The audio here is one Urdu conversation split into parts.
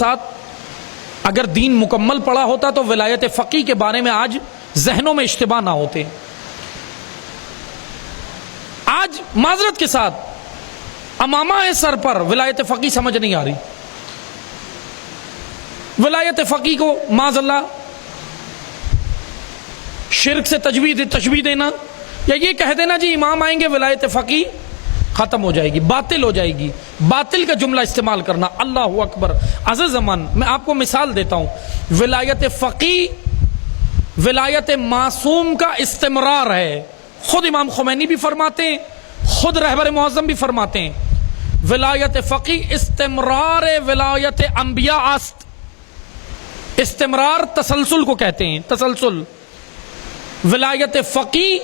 ساتھ اگر دین مکمل پڑا ہوتا تو ولایت فقی کے بارے میں آج ذہنوں میں اشتباہ نہ ہوتے۔ آج معذرت کے ساتھ امامہ سر پر ولایت فقی سمجھ نہیں آ رہی۔ ولایت فقی کو معاذ اللہ شرک سے تشبیہ دینا یا یہ کہہ دینا جی امام آئیں گے ولایت فقی ختم ہو جائے گی، باطل ہو جائے گی، باطل کا جملہ استعمال کرنا، اللہ اکبر۔ عزیز امان، میں آپ کو مثال دیتا ہوں، ولایت فقی ولایت معصوم کا استمرار ہے۔ خود امام خمینی بھی فرماتے ہیں، خود رہبر معظم بھی فرماتے ہیں، ولایت فقی استمرار ولایت انبیاء است۔ استمرار تسلسل کو کہتے ہیں، تسلسل۔ ولایت فقی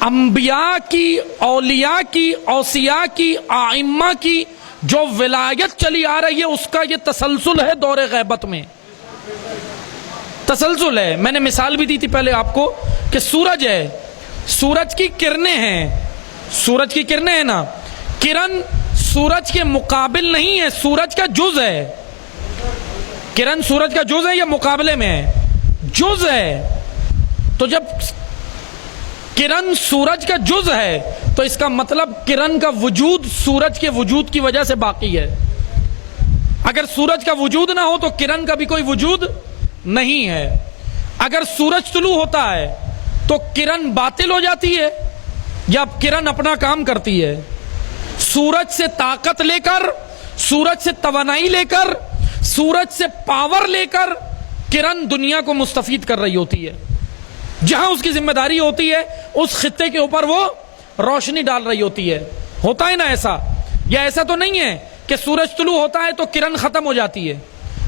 انبیاء کی، اولیاء کی، اوصیاء کی، ائمہ کی جو ولایت چلی آ رہی ہے اس کا یہ تسلسل ہے دور غیبت میں، تسلسل ہے۔ میں نے مثال بھی دی تھی پہلے آپ کو کہ سورج ہے، سورج کی کرنیں ہیں، سورج کی کرنیں ہیں نا، کرن سورج کے مقابل نہیں ہے، سورج کا جز ہے۔ کرن سورج کا جز ہے یا مقابلے میں ہے؟ جز ہے۔ تو جب کرن سورج کا جز ہے تو اس کا مطلب کرن کا وجود سورج کے وجود کی وجہ سے باقی ہے۔ اگر سورج کا وجود نہ ہو تو کرن کا بھی کوئی وجود نہیں ہے۔ اگر سورج طلوع ہوتا ہے تو کرن باطل ہو جاتی ہے یا کرن اپنا کام کرتی ہے؟ سورج سے طاقت لے کر، سورج سے توانائی لے کر، سورج سے پاور لے کر کرن دنیا کو مستفید کر رہی ہوتی ہے۔ جہاں اس کی ذمہ داری ہوتی ہے اس خطے کے اوپر وہ روشنی ڈال رہی ہوتی ہے۔ ہوتا ہے نا ایسا؟ یا ایسا تو نہیں ہے کہ سورج طلوع ہوتا ہے تو کرن ختم ہو جاتی ہے؟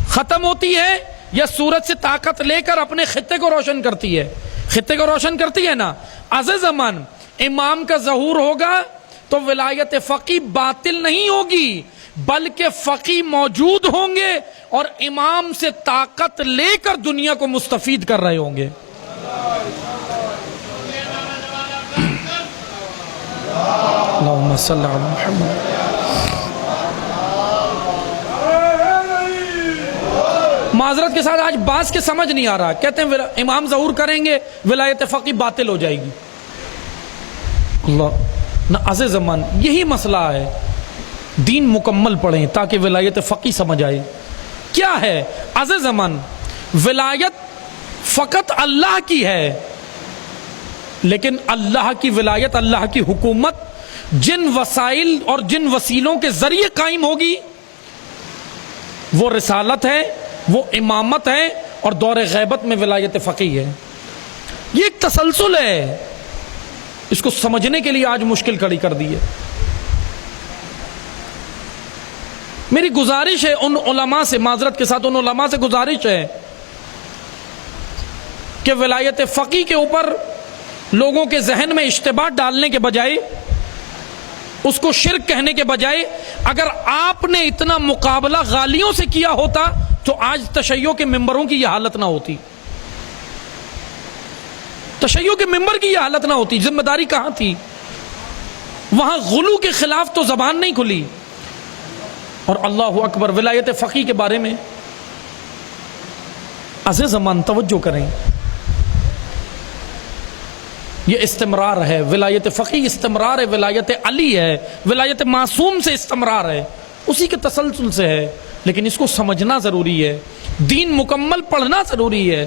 ختم ہوتی ہے یا سورج سے طاقت لے کر اپنے خطے کو روشن کرتی ہے؟ خطے کو روشن کرتی ہے نا۔ عزیز امان، امام کا ظہور ہوگا تو ولایت فقی باطل نہیں ہوگی بلکہ فقی موجود ہوں گے اور امام سے طاقت لے کر دنیا کو مستفید کر رہے ہوں گے۔ اللہم صلی علی محمد۔ معذرت کے ساتھ آج بعض کے سمجھ نہیں آ رہا، کہتے ہیں امام ظہور کریں گے ولایت فقی باطل ہو جائے گی۔ اللہ نہ عزیز امان، یہی مسئلہ ہے۔ دین مکمل پڑھیں تاکہ ولایت فقی سمجھ آئے کیا ہے۔ عزیز امان، ولایت فقط اللہ کی ہے، لیکن اللہ کی ولایت، اللہ کی حکومت جن وسائل اور جن وسیلوں کے ذریعے قائم ہوگی وہ رسالت ہے، وہ امامت ہے، اور دور غیبت میں ولایت فقی ہے۔ یہ ایک تسلسل ہے، اس کو سمجھنے کے لیے آج مشکل کھڑی کر دی ہے۔ میری گزارش ہے ان علماء سے، معذرت کے ساتھ ان علماء سے گزارش ہے کہ ولایت فقی کے اوپر لوگوں کے ذہن میں اشتباہ ڈالنے کے بجائے، اس کو شرک کہنے کے بجائے، اگر آپ نے اتنا مقابلہ غالیوں سے کیا ہوتا تو آج تشیع کے ممبروں کی یہ حالت نہ ہوتی، تشیع کے ممبر کی یہ حالت نہ ہوتی۔ ذمہ داری کہاں تھی؟ وہاں غلو کے خلاف تو زبان نہیں کھلی۔ اور اللہ اکبر، ولایت فقی کے بارے میں عزیز امان توجہ کریں، یہ استمرار ہے۔ ولایت فقی استمرار ہے، ولایت علی ہے، ولایت معصوم سے استمرار ہے، اسی کے تسلسل سے ہے، لیکن اس کو سمجھنا ضروری ہے، دین مکمل پڑھنا ضروری ہے۔